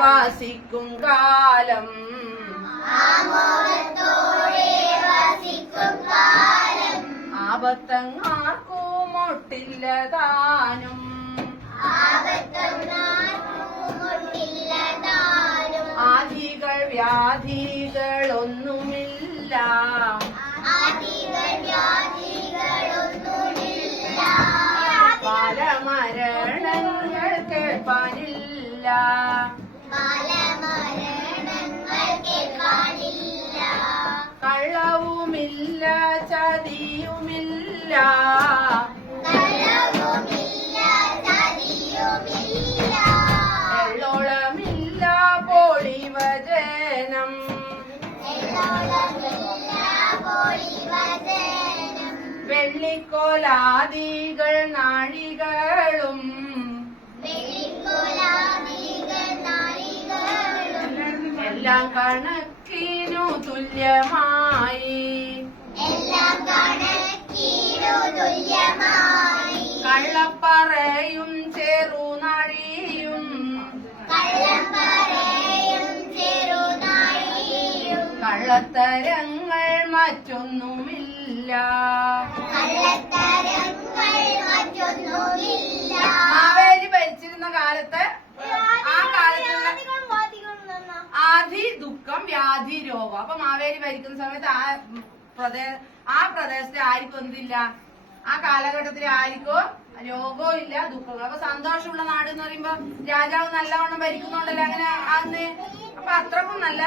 വസിക്കും കാലം ആപത്തങ്ങാർക്കും ഒട്ടില്ല താനും ആദികൾ വ്യാധികളൊന്നുമില്ല പല മരണങ്ങൾ കേൾപ്പാനില്ല കള്ളവുമില്ല ചതിയുമില്ല എള്ളോളമില്ല പോളിവചനം വെള്ളിക്കോലാദികൾ നാഴികളും എല്ലാം കണക്കിനു തുല്യമായി കള്ളപ്പറയും ചെറുനാഴിയും കള്ളത്തരങ്ങൾ മറ്റൊന്നുമില്ല മാവേലി ഭരിച്ചിരുന്ന കാലത്ത് ആ കാലത്തുള്ള ആദി ദുഃഖം വ്യാധി രോഗം. അപ്പൊ മാവേലി ഭരിക്കുന്ന സമയത്ത് ആ പ്രദേശത്തെ ആർക്കും എന്തില്ല, ആ കാലഘട്ടത്തിൽ ആർക്കും രോഗവും ഇല്ല ദുഃഖവും. അപ്പൊ സന്തോഷമുള്ള നാട് എന്ന് പറയുമ്പോ രാജാവ് നല്ലവണ്ണം ഭരിക്കുന്നുണ്ടല്ലോ അങ്ങനെ അന്ന്. അപ്പൊ അത്രക്കും നല്ല